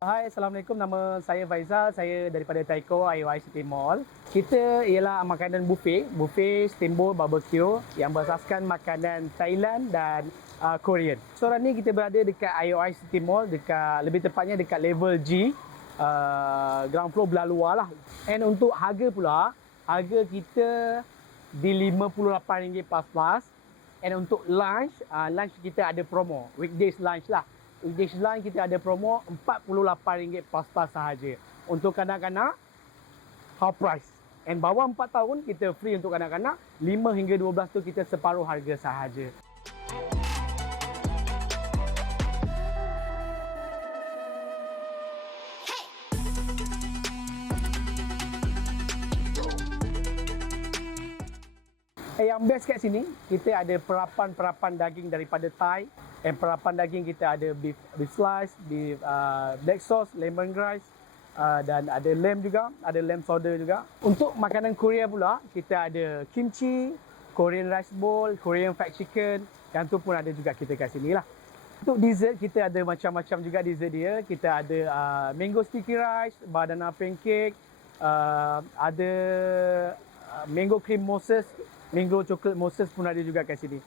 Hai, Assalamualaikum. Nama saya Faizal. Saya daripada Taiko IOI City Mall. Kita ialah makanan buffet steamboat barbecue yang berasaskan makanan Thailand dan Korean. Sekarang ni kita berada dekat IOI City Mall, lebih tepatnya dekat level G, ground floor belah luar lah. And untuk harga pula, harga kita di RM58 plus. And untuk lunch kita ada promo. Weekdays lunch lah. Weekdays lunch kita ada promo RM48 plus sahaja. Untuk kanak-kanak, half price. And bawah 4 tahun kita free untuk kanak-kanak. 5 hingga 12 tu kita separuh harga sahaja. Yang best kat sini, kita ada perapan daging daripada Thai. And perapan daging kita ada beef slice, beef black sauce, lemongrass, dan ada lamb juga, ada lamb soda juga. Untuk makanan Korea pula, kita ada kimchi, Korean rice bowl, Korean fried chicken. Yang tu pun ada juga kita kat sini lah. Untuk dessert, kita ada macam-macam juga dessert dia. Kita ada mango sticky rice, banana pancake, ada mango cream mousses, mango chocolate mousses pun ada juga kat sini.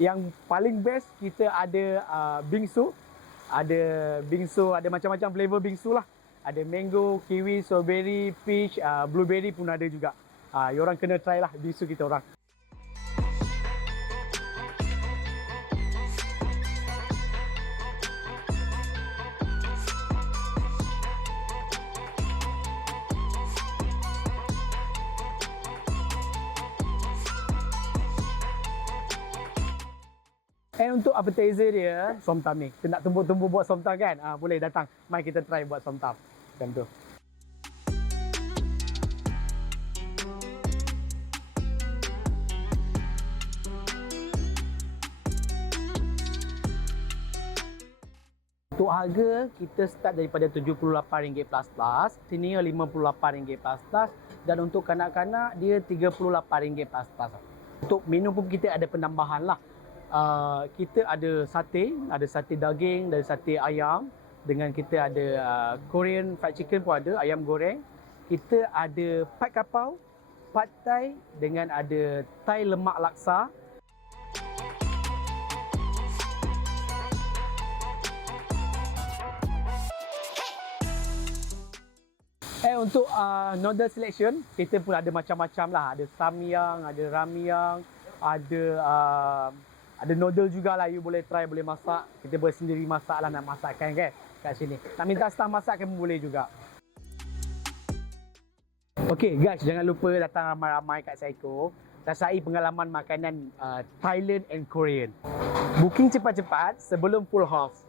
Yang paling best kita ada bingsu. Ada macam-macam flavor bingsu lah. Ada mango, kiwi, strawberry, peach, blueberry pun ada juga. Yorang kena try lah bingsu kita orang. Untuk appetizer dia, somtam ni. Kita nak tumbuh-tumbuh buat somtam kan? Boleh datang. Mari kita try buat somtam. Macam tu. Untuk harga, kita start daripada RM78 plus. Sini RM58 plus. Dan untuk kanak-kanak, dia RM38 plus. Untuk minum pun kita ada penambahan lah. Kita ada sate daging, ada sate ayam, dengan kita ada Korean fried chicken pun ada, ayam goreng. Kita ada pad kapau, pad thai, dengan ada thai lemak laksa. Untuk noodle selection, kita pun ada macam-macam lah. Ada samyang, ada ramyang, ada noodle jugalah, you boleh try, boleh masak. Kita boleh sendiri masak lah, nak masakkan kan kat sini. Nak minta staff masakkan pun boleh juga. Okay guys, jangan lupa datang ramai-ramai kat Saiko. Rasai pengalaman makanan Thailand and Korean. Booking cepat-cepat sebelum full house.